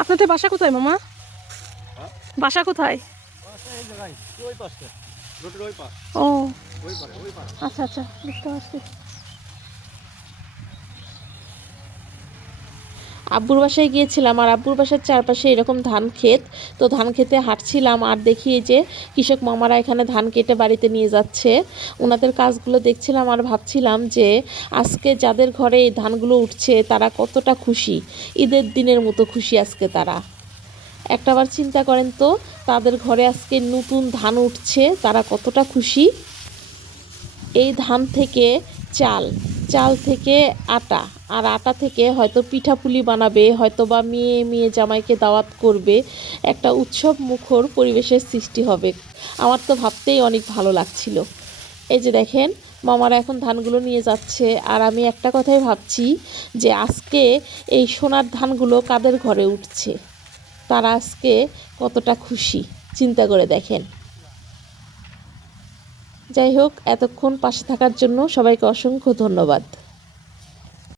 আপনাদের বাসা কোথায় মামা? বাসা কোথায়? ও। আচ্ছা আচ্ছা বুঝতে পারছি। আব্বুর বাসায় গিয়েছিলাম আর আব্বুর বাসার চারপাশে এরকম ধান ক্ষেত। তো ধান খেতে হাঁটছিলাম আর দেখি যে কৃষক মামারা এখানে ধান কেটে বাড়িতে নিয়ে যাচ্ছে। ওনাদের কাজগুলো দেখছিলাম আর ভাবছিলাম যে আজকে যাদের ঘরে এই ধানগুলো উঠছে তারা কতটা খুশি। ঈদের দিনের মতো খুশি আজকে তারা। একটাবার চিন্তা করেন তো, তাদের ঘরে আজকে নতুন ধান উঠছে, তারা কতটা খুশি? এই ধান থেকে চাল। চাল থেকে আটা, আর আটা থেকে হয়তো পিঠাপুলি বানাবে হয়তো বা মেয়ে মেয়ে জামাইকে দাওয়াত করবে। একটা উৎসব মুখর পরিবেশের সৃষ্টি হবে। আমার তো ভাবতেই অনেক ভালো লাগছিল। এই যে দেখেন, মামারা এখন ধানগুলো নিয়ে যাচ্ছে, আর আমি একটা কথাই ভাবছি যে আজকে এই সোনার ধানগুলো কাদের ঘরে উঠছে? তারা আজকে কতটা খুশি? চিন্তা করে দেখেন। যাই হোক এতক্ষণ পাশে থাকার জন্য সবাইকে অসংখ্য ধন্যবাদ।